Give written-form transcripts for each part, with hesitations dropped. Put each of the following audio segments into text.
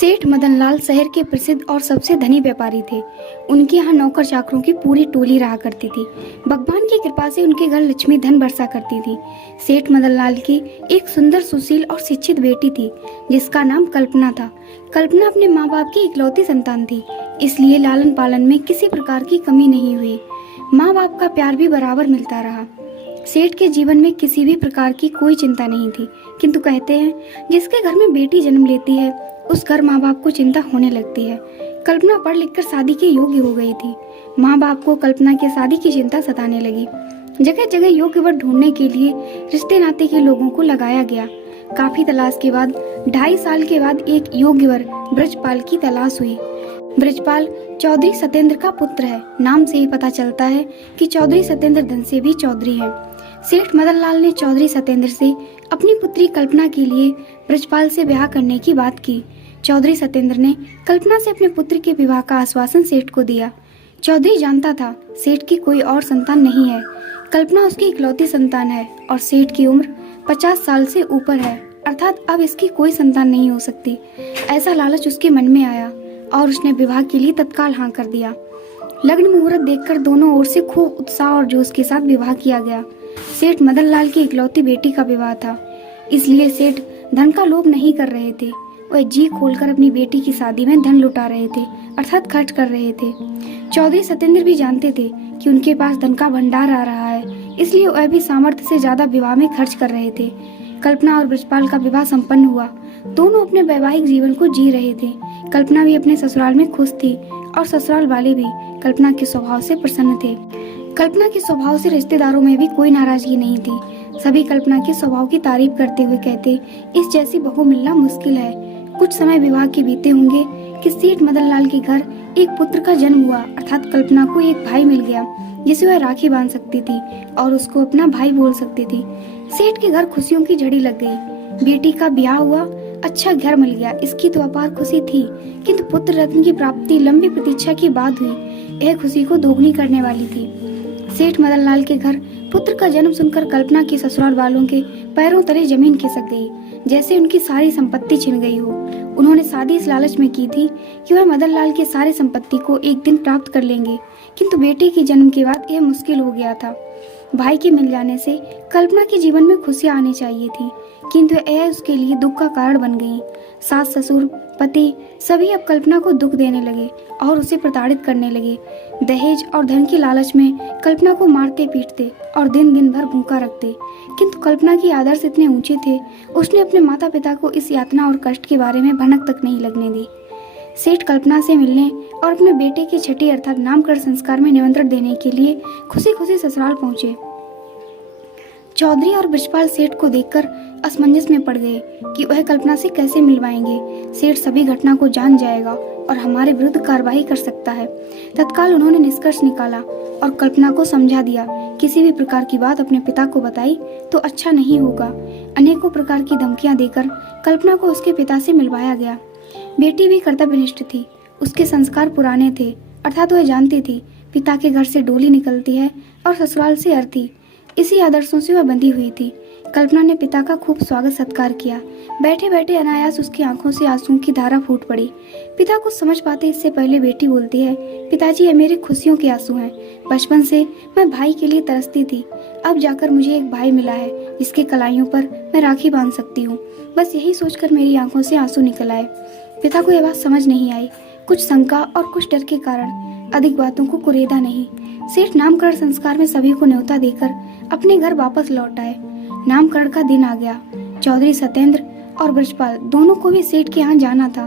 सेठ मदनलाल शहर के प्रसिद्ध और सबसे धनी व्यापारी थे। उनके यहाँ नौकर चाकरों की पूरी टोली रहा करती थी। भगवान की कृपा से उनके घर लक्ष्मी धन बरसा करती थी। सेठ मदनलाल की एक सुंदर, सुशील और शिक्षित बेटी थी जिसका नाम कल्पना था। कल्पना अपने माँ बाप की इकलौती संतान थी, इसलिए लालन पालन में किसी प्रकार की कमी नहीं हुई। माँ बाप का प्यार भी बराबर मिलता रहा। सेठ के जीवन में किसी भी प्रकार की कोई चिंता नहीं थी, किंतु कहते हैं जिसके घर में बेटी जन्म लेती है उस घर माँ बाप को चिंता होने लगती है। कल्पना पढ़ लिखकर शादी के योग्य हो गई थी। माँ बाप को कल्पना की शादी की चिंता सताने लगी। जगह जगह योग्य वर ढूंढने के लिए रिश्ते नाते के लोगों को लगाया गया। काफी तलाश के बाद 2.5 साल के बाद एक योग्य वर ब्रजपाल की तलाश हुई। ब्रजपाल चौधरी सत्येंद्र का पुत्र है। नाम से ही पता चलता है कि चौधरी सत्येंद्र धन से भी चौधरी है। सेठ मदनलाल ने चौधरी सत्येंद्र से अपनी पुत्री कल्पना के लिए ब्रजपाल से ब्याह करने की बात की। चौधरी सत्येंद्र ने कल्पना से अपने पुत्र के विवाह का आश्वासन सेठ को दिया। चौधरी जानता था सेठ की कोई और संतान नहीं है। कल्पना उसकी इकलौती संतान है और सेठ की उम्र 50 साल से ऊपर है, अर्थात अब इसकी कोई संतान नहीं हो सकती। ऐसा लालच उसके मन में आया और उसने विवाह के लिए तत्काल हाँ कर दिया। लग्न मुहूर्त देखकर दोनों ओर से खूब उत्साह और जोश के साथ विवाह किया गया। सेठ मदनलाल की इकलौती बेटी का विवाह था, इसलिए सेठ धन का लोभ नहीं कर रहे थे। वह जी खोलकर अपनी बेटी की शादी में धन लुटा रहे थे, अर्थात खर्च कर रहे थे। चौधरी सत्येंद्र भी जानते थे कि उनके पास धन का भंडार आ रहा है, इसलिए वह भी सामर्थ्य से ज्यादा विवाह में खर्च कर रहे थे। कल्पना और ब्रजपाल का विवाह संपन्न हुआ। दोनों अपने वैवाहिक जीवन को जी रहे थे। कल्पना भी अपने ससुराल में खुश थी और ससुराल वाले भी कल्पना के स्वभाव से प्रसन्न थे। कल्पना के स्वभाव से रिश्तेदारों में भी कोई नाराजगी नहीं थी। सभी कल्पना के स्वभाव की तारीफ करते हुए कहते, इस जैसी बहू मिलना मुश्किल है। कुछ समय विवाह के बीते होंगे कि सेठ मदनलाल के घर एक पुत्र का जन्म हुआ, अर्थात कल्पना को एक भाई मिल गया जिसे वह राखी बांध सकती थी और उसको अपना भाई बोल सकती थी। सेठ के घर खुशियों की झड़ी लग गई। बेटी का ब्याह हुआ, अच्छा घर मिल गया, इसकी तो अपार खुशी थी, किंतु पुत्र रत्न की प्राप्ति लंबी प्रतीक्षा के बाद हुई। यह खुशी को दोगुनी करने वाली थी। सेठ मदनलाल के घर पुत्र का जन्म सुनकर कल्पना के ससुराल वालों के पैरों तले जमीन खिसक गई, जैसे उनकी सारी संपत्ति छिन गई हो। उन्होंने शादी इस लालच में की थी कि वह मदनलाल की सारी संपत्ति को एक दिन प्राप्त कर लेंगे, किंतु बेटे के जन्म के बाद यह मुश्किल हो गया था। भाई के मिल जाने से कल्पना के जीवन में खुशियां आनी चाहिए थी, किंतु यह उसके लिए दुख का कारण बन गई। सास ससुर पति सभी अब कल्पना को दुख देने लगे और उसे प्रताड़ित करने लगे। दहेज और धन की लालच में कल्पना को मारते पीटते और दिन दिन भर भूखा रखते, किंतु कल्पना के आदर्श इतने ऊंचे थे, उसने अपने माता पिता को इस यातना और कष्ट के बारे में भनक तक नहीं लगने दी। सेठ कल्पना से मिलने और अपने बेटे के छठी अर्थात नामकरण संस्कार में निमंत्रण देने के लिए खुशी खुशी ससुराल पहुंचे। चौधरी और ब्रजपाल सेठ को देखकर असमंजस में पड़ गए कि वह कल्पना से कैसे मिलवाएंगे। सेठ सभी घटना को जान जाएगा और हमारे विरुद्ध कार्रवाई कर सकता है। तत्काल उन्होंने निष्कर्ष निकाला और कल्पना को समझा दिया, किसी भी प्रकार की बात अपने पिता को बताई तो अच्छा नहीं होगा। अनेकों प्रकार की धमकियां देकर कल्पना को उसके पिता से मिलवाया गया। बेटी भी कर्तव्यनिष्ठ थी, उसके संस्कार पुराने थे, अर्थात वह जानती थी पिता के घर से डोली निकलती है और ससुराल से अर्थी। इसी आदर्शों से वह बंधी हुई थी। कल्पना ने पिता का खूब स्वागत सत्कार किया। बैठे बैठे अनायास उसकी आंखों से आंसुओं की धारा फूट पड़ी। पिता को समझ पाते इससे पहले बेटी बोलती है, पिताजी ये मेरे खुशियों के आंसू हैं। बचपन से मैं भाई के लिए तरसती थी, अब जाकर मुझे एक भाई मिला है जिसके कलाइयों पर मैं राखी बांध सकती हूँ। बस यही सोचकर मेरी आंखों से आंसू निकल आए। पिता को यह बात समझ नहीं आई। कुछ शंका और कुछ डर के कारण अधिक बातों को कुरेदा नहीं। सेठ नामकरण संस्कार में सभी को न्योता देकर अपने घर वापस लौट आए। नामकरण का दिन आ गया। चौधरी सत्येंद्र और ब्रजपाल दोनों को भी सेठ के यहाँ जाना था,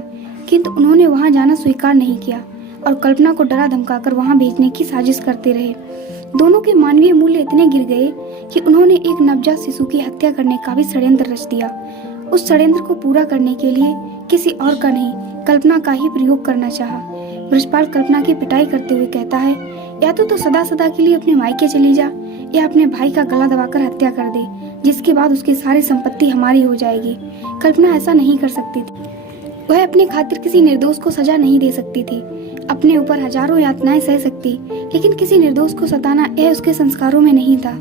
किंतु उन्होंने वहाँ जाना स्वीकार नहीं किया और कल्पना को डरा धमकाकर वहाँ भेजने की साजिश करते रहे। दोनों के मानवीय मूल्य इतने गिर गए कि उन्होंने एक नवजात शिशु की हत्या करने का भी षड्यंत्र रच दिया। उस षड्यंत्र को पूरा करने के लिए किसी और का नहीं, कल्पना का ही प्रयोग करना चाहा। ब्रजपाल कल्पना की पिटाई करते हुए कहता है, या तो सदा सदा के लिए अपने मायके चली जा या अपने भाई का गला दबाकर हत्या कर दे, जिसके बाद उसकी सारी संपत्ति हमारी हो जाएगी। कल्पना ऐसा नहीं कर सकती थी। वह अपने खातिर किसी निर्दोष को सजा नहीं दे सकती थी। अपने ऊपर हजारों यातनाएं सह सकती, लेकिन किसी निर्दोष को सताना यह उसके संस्कारों में नहीं था।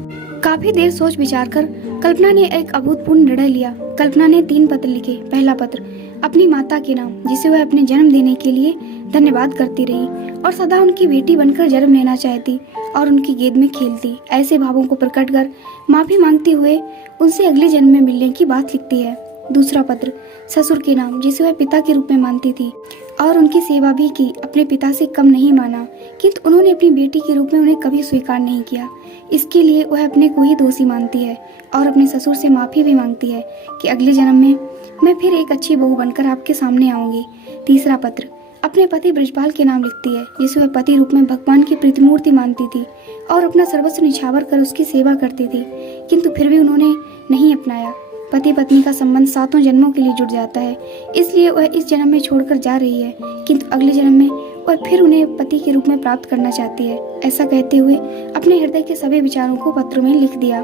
काफी देर सोच विचार कर कल्पना ने एक अभूतपूर्व निर्णय लिया। कल्पना ने 3 पत्र लिखे। पहला पत्र, अपनी माता के नाम, जिसे वह अपने जन्म देने के लिए धन्यवाद करती रही और सदा उनकी बेटी बनकर जन्म लेना चाहती और उनकी गोद में खेलती। ऐसे भावों को प्रकट कर माफी मांगते हुए उनसे अगले जन्म में मिलने की बात लिखती है। दूसरा पत्र ससुर के नाम, जिसे वह पिता के रूप में मानती थी और उनकी सेवा भी की, अपने पिता से कम नहीं माना, किंतु उन्होंने अपनी बेटी के रूप में उन्हें कभी स्वीकार नहीं किया। इसके लिए वह अपने को ही दोषी मानती है और अपने ससुर से माफी भी मांगती है कि अगले जन्म में मैं फिर एक अच्छी बहू बनकर आपके सामने आऊंगी। तीसरा पत्र अपने पति ब्रजपाल के नाम लिखती है, जिसे वह पति रूप में भगवान की प्रतिमूर्ति मानती थी और अपना सर्वस्व निछावर कर उसकी सेवा करती थी, किंतु फिर भी उन्होंने नहीं अपनाया। पति पत्नी का संबंध 7 जन्मों के लिए जुड़ जाता है, इसलिए वह इस जन्म में छोड़कर जा रही है, किंतु अगले जन्म में वह फिर उन्हें पति के रूप में प्राप्त करना चाहती है। ऐसा कहते हुए अपने हृदय के सभी विचारों को पत्रों में लिख दिया।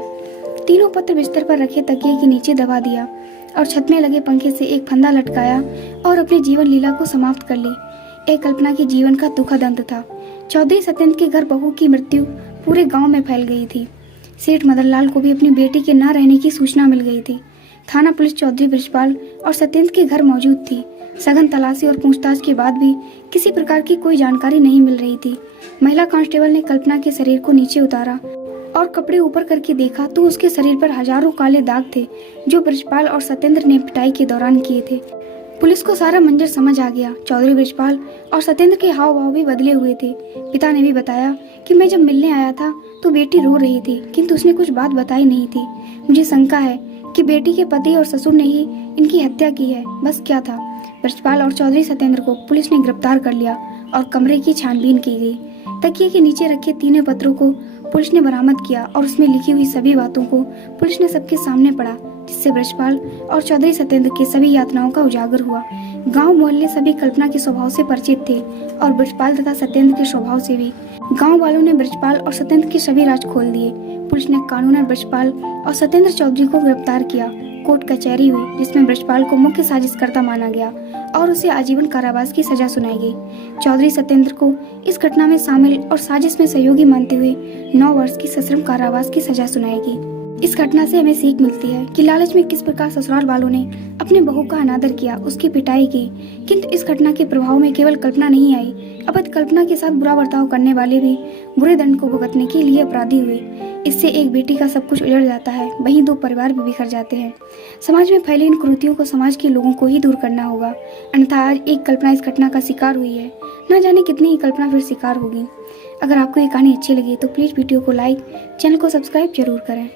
तीनों पत्र बिस्तर पर रखे तकिए के नीचे दबा दिया और छत में लगे पंखे से एक फंदा लटकाया और अपने जीवन लीला को समाप्त कर ली। एक कल्पना के जीवन का दुखद अंत था। चौधरी सत्येंद्र के घर बहू की मृत्यु पूरे गांव में फैल गई थी। सेठ मदनलाल को भी अपनी बेटी के न रहने की सूचना मिल गई थी। थाना पुलिस चौधरी ब्रजपाल और सत्येंद्र के घर मौजूद थी। सघन तलाशी और पूछताछ के बाद भी किसी प्रकार की कोई जानकारी नहीं मिल रही थी। महिला कांस्टेबल ने कल्पना के शरीर को नीचे उतारा और कपड़े ऊपर करके देखा तो उसके शरीर पर हजारों काले दाग थे, जो ब्रजपाल और सत्येंद्र ने पिटाई के दौरान किए थे। पुलिस को सारा मंजर समझ आ गया। चौधरी ब्रजपाल और सत्येंद्र के हाव भाव भी बदले हुए थे। पिता ने भी बताया कि मैं जब मिलने आया था तो बेटी रो रही थी, किंतु उसने कुछ बात बताई नहीं थी। मुझे शंका है कि बेटी के पति और ससुर ने ही इनकी हत्या की है। बस क्या था। ब्रजपाल और चौधरी सत्येंद्र को पुलिस ने गिरफ्तार कर लिया और कमरे की छानबीन की गई। तकिए के नीचे रखे तीनों पत्रों को पुलिस ने बरामद किया और उसमें लिखी हुई सभी बातों को पुलिस ने सबके सामने पढ़ा, जिससे ब्रजपाल और चौधरी सत्येंद्र की सभी यातनाओं का उजागर हुआ। गांव मोहल्ले सभी कल्पना के स्वभाव से परिचित थे और ब्रजपाल तथा सत्येंद्र के स्वभाव से भी। गांव वालों ने ब्रजपाल और सत्येंद्र के सभी राज खोल दिए। पुलिस ने कानूनन ब्रजपाल और सत्येंद्र चौधरी को गिरफ्तार किया। कोर्ट कचहरी हुई, जिसमें ब्रजपाल को मुख्य साजिशकर्ता माना गया और उसे आजीवन कारावास की सजा सुनाई गई। चौधरी सत्येंद्र को इस घटना में शामिल और साजिश में सहयोगी मानते हुए 9 वर्ष की सश्रम कारावास की सजा सुनाई गई। इस घटना से हमें सीख मिलती है कि लालच में किस प्रकार ससुराल वालों ने अपने बहू का अनादर किया, उसकी पिटाई की, किंतु इस घटना के प्रभाव में केवल कल्पना नहीं आई, अपितु कल्पना के साथ बुरा बर्ताव करने वाले भी बुरे दंड को भुगतने के लिए अपराधी हुए। इससे एक बेटी का सब कुछ उजड़ जाता है, वहीं 2 परिवार भी बिखर जाते हैं। समाज में फैली इन कुरीतियों को समाज के लोगों को ही दूर करना होगा, अन्यथा आज एक कल्पना इस घटना का शिकार हुई है, न जाने कितनी ही कल्पना फिर शिकार होगी। अगर आपको ये कहानी अच्छी लगी तो प्लीज वीडियो को लाइक, चैनल को सब्सक्राइब जरूर करें।